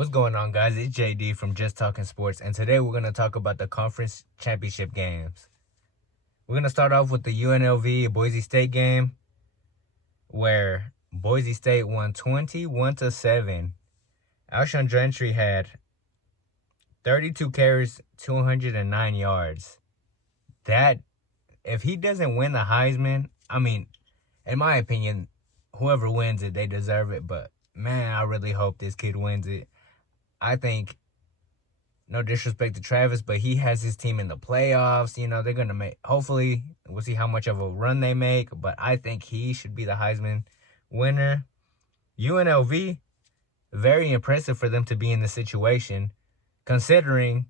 What's going on, guys? It's JD from Just Talking Sports, and today we're going to talk about the conference championship games. We're going to start off with the UNLV Boise State game, where Boise State won 21-7. Alshon Gentry had 32 carries, 209 yards. That, if he doesn't win the Heisman, in my opinion, whoever wins it, they deserve it. But, man, I really hope this kid wins it. I think, no disrespect to Travis, but he has his team in the playoffs. They're going to make, hopefully, we'll see how much of a run they make, but I think he should be the Heisman winner. UNLV, very impressive for them to be in this situation, considering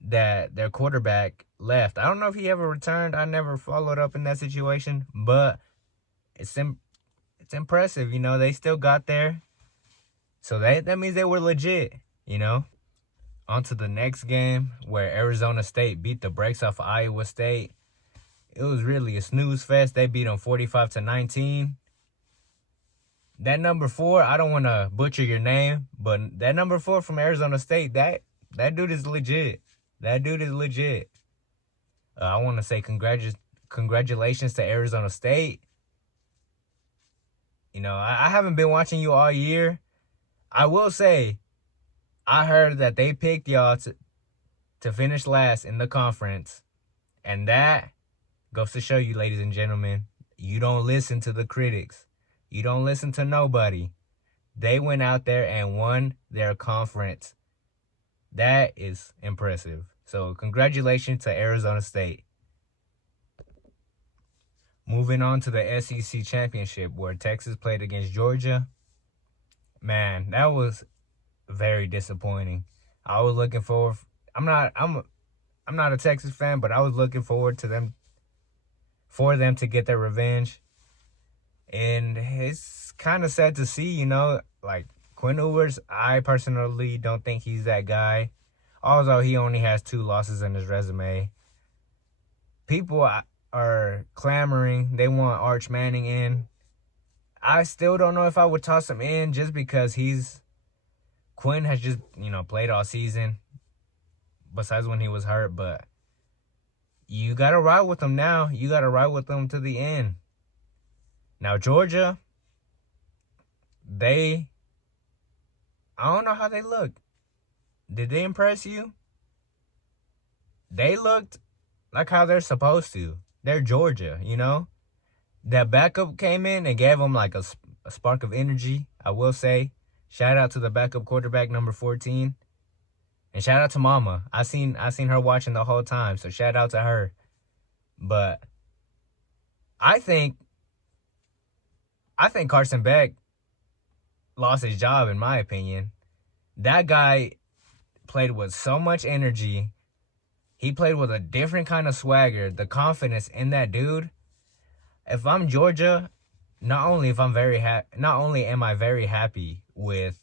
that their quarterback left. I don't know if he ever returned. I never followed up in that situation, but it's impressive. They still got there. So that means they were legit, On to the next game, where Arizona State beat the brakes off of Iowa State. It was really a snooze fest. They beat them 45-19. That number 4, I don't want to butcher your name, but that number 4 from Arizona State, that dude is legit. That dude is legit. I want to say congratulations to Arizona State. I haven't been watching you all year. I will say, I heard that they picked y'all to finish last in the conference. And that goes to show you, ladies and gentlemen, you don't listen to the critics. You don't listen to nobody. They went out there and won their conference. That is impressive. So congratulations to Arizona State. Moving on to the SEC Championship, where Texas played against Georgia. Man, that was very disappointing. I was looking forward. I'm not a Texas fan, but I was looking forward to them to get their revenge. And it's kind of sad to see, like Quinn Ewers. I personally don't think he's that guy, although he only has 2 losses in his resume. People are clamoring. They want Arch Manning in. I still don't know if I would toss him in just because Quinn has just, played all season, besides when he was hurt. But you got to ride with them now. You got to ride with them to the end. Now, Georgia, I don't know how they looked. Did they impress you? They looked like how they're supposed to. They're Georgia, That backup came in and gave them like a spark of energy, I will say. Shout out to the backup quarterback, number 14. And shout out to Mama. I seen her watching the whole time, so shout out to her. But I think Carson Beck lost his job, in my opinion. That guy played with so much energy. He played with a different kind of swagger, the confidence in that dude. If I'm Georgia, not only am I very happy with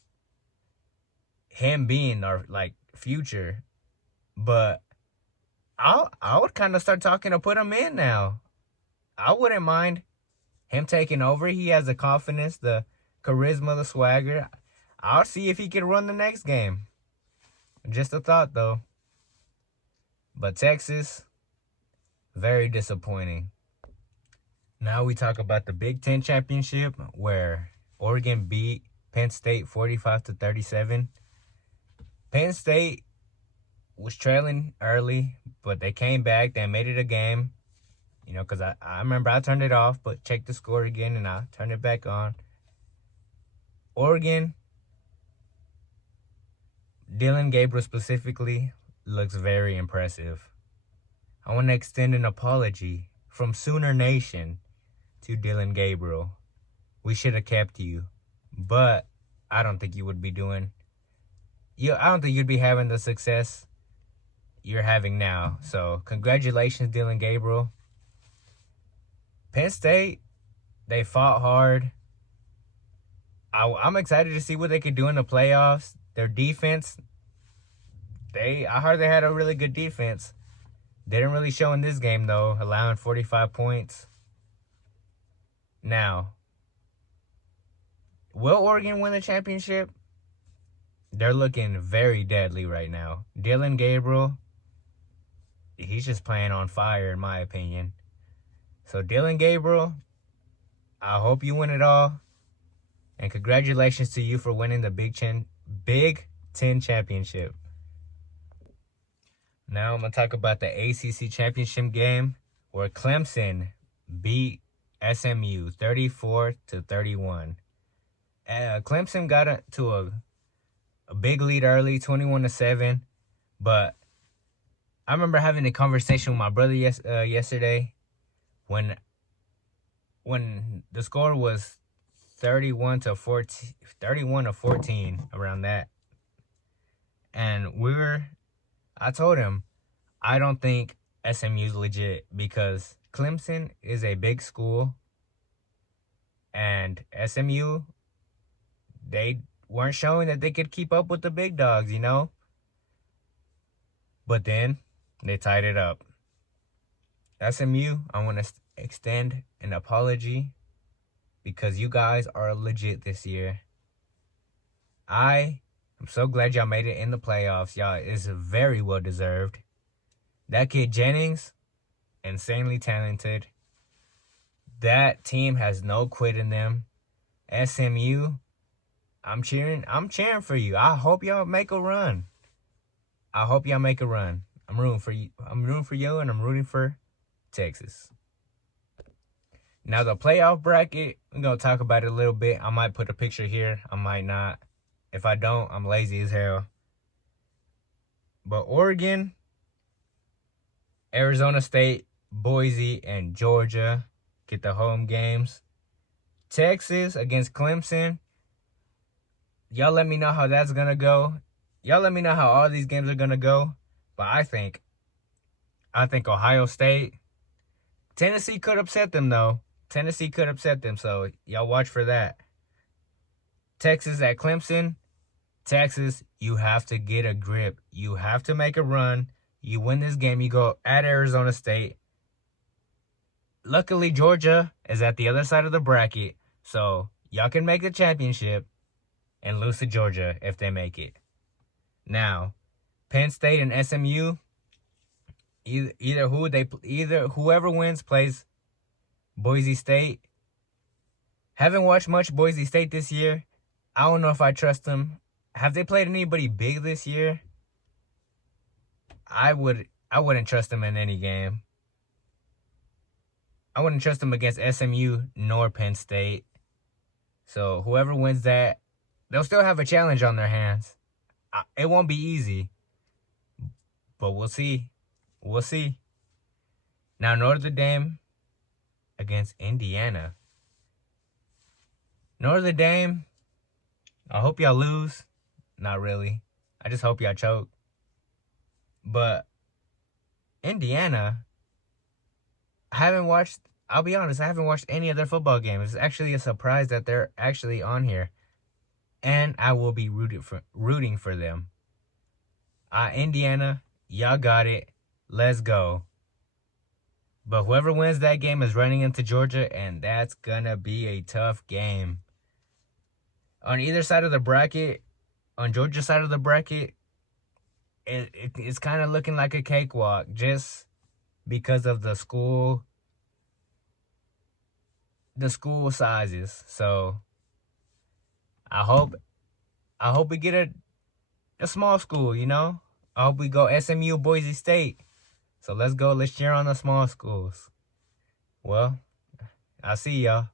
him being our future, but I would kind of start talking to put him in now. I wouldn't mind him taking over. He has the confidence, the charisma, the swagger. I'll see if he can run the next game. Just a thought, though. But Texas, very disappointing. Now we talk about the Big Ten Championship, where Oregon beat Penn State 45-37. Penn State was trailing early, but they came back. They made it a game. Because I remember I turned it off, but checked the score again, and I turned it back on. Oregon, Dylan Gabriel specifically, looks very impressive. I want to extend an apology from Sooner Nation to Dylan Gabriel. We should have kept you, but I don't think you would be I don't think you'd be having the success you're having now. So congratulations, Dylan Gabriel. Penn State, they fought hard. I'm excited to see what they could do in the playoffs. Their defense, I heard they had a really good defense. Didn't really show in this game, though, allowing 45 points. Now, will Oregon win the championship? they're looking very deadly right now. Dylan Gabriel, he's just playing on fire in my opinion. So Dylan Gabriel, I hope you win it all. And congratulations to you for winning the Big Ten championship. Now I'm going to talk about the ACC championship game where Clemson beat SMU 34-31. Clemson got to a big lead early, 21-7. But I remember having a conversation with my brother yesterday when the score was 31-14, around that. And I told him, I don't think SMU's legit because Clemson is a big school and SMU, they weren't showing that they could keep up with the big dogs, you know? But then they tied it up. SMU, I want to extend an apology because you guys are legit this year. I'm so glad y'all made it in the playoffs. Y'all is very well deserved. That kid Jennings, insanely talented. That team has no quit in them. SMU, I'm cheering for you. I hope y'all make a run. I'm rooting for you. I'm rooting for you, and I'm rooting for Texas. Now the playoff bracket, we're gonna talk about it a little bit. I might put a picture here. I might not. If I don't, I'm lazy as hell. But Oregon, Arizona State, Boise, and Georgia get the home games. Texas against Clemson. Y'all let me know how that's going to go. Y'all let me know how all these games are going to go. But I think Ohio State. Tennessee could upset them, though. So y'all watch for that. Texas at Clemson. Texas, you have to get a grip. You have to make a run. You win this game, you go at Arizona State. Luckily, Georgia is at the other side of the bracket, so y'all can make the championship and lose to Georgia if they make it. Now, Penn State and SMU, whoever wins plays Boise State. Haven't watched much Boise State this year. I don't know if I trust them. Have they played anybody big this year? I wouldn't trust them in any game. I wouldn't trust them against SMU nor Penn State. So whoever wins that, they'll still have a challenge on their hands. It won't be easy, but we'll see. Now Notre Dame against Indiana. Notre Dame, I hope y'all lose. Not really. I just hope y'all choke. But Indiana, I'll be honest, I haven't watched any of their football games. It's actually a surprise that they're actually on here. And I will be rooting for them. Indiana, y'all got it. Let's go. But whoever wins that game is running into Georgia, and that's gonna be a tough game. On either side of the bracket, on Georgia's side of the bracket, it's kind of looking like a cakewalk just because of the school sizes. So I hope we get a small school, you know? I hope we go SMU, Boise State. So let's cheer on the small schools. Well, I'll see y'all.